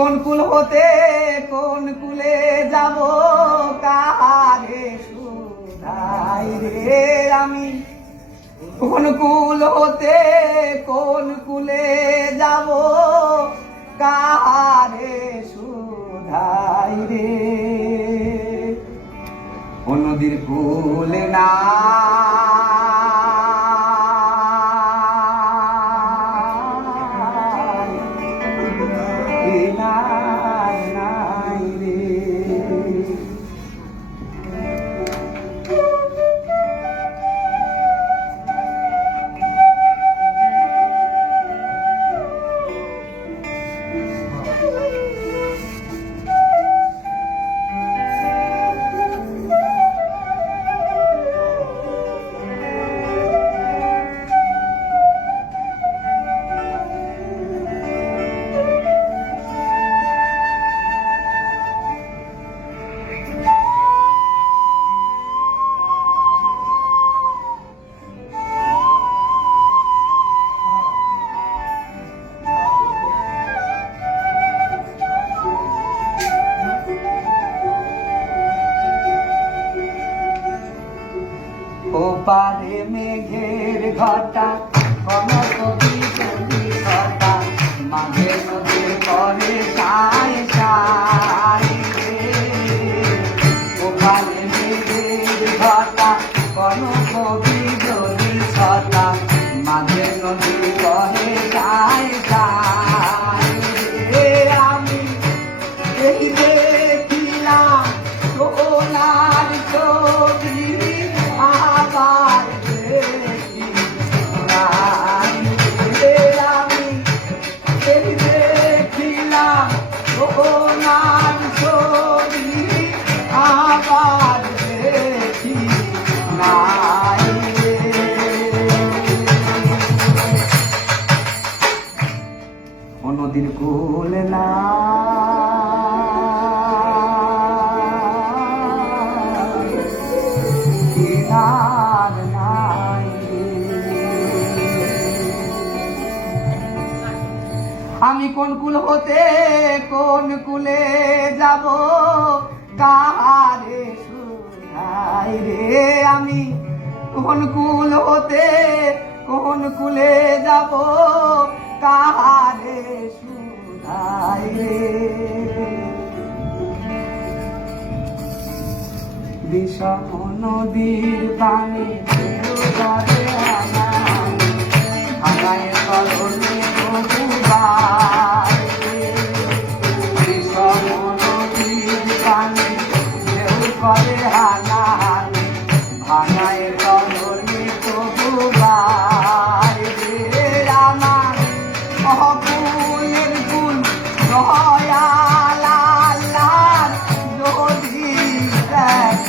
কোন কুল হতে, কোন কুলে যাব? কাহারে সুধাই রে আমি কোন কুল হতে, কোন কুলে যাব? কাহারে সুধাই রে? নদীর কুলে না Ilah. ও পারে মেঘের ঘটা কনক বিজলি ঘটা, মাঝে নদীর পরে সাই সাই। ও পারে মেঘের ঘটা কনক বিজলি ঘটা, মাঝে নদীর পরে সাই সাই। আমি এই দেখিলাম, সোনার কুল না। আমি কোন কুল হতে, কোন কুলে যাব? কাহারে সুধাই রে আমি? কোন কুল হতে, কোন কুলে যাব? কাহারে সুধাই রে বিষম নদীর পানি ঢেউ আমার। ভাঙায় কলনে বিষম নদীর পানি ঢেউ করে হানার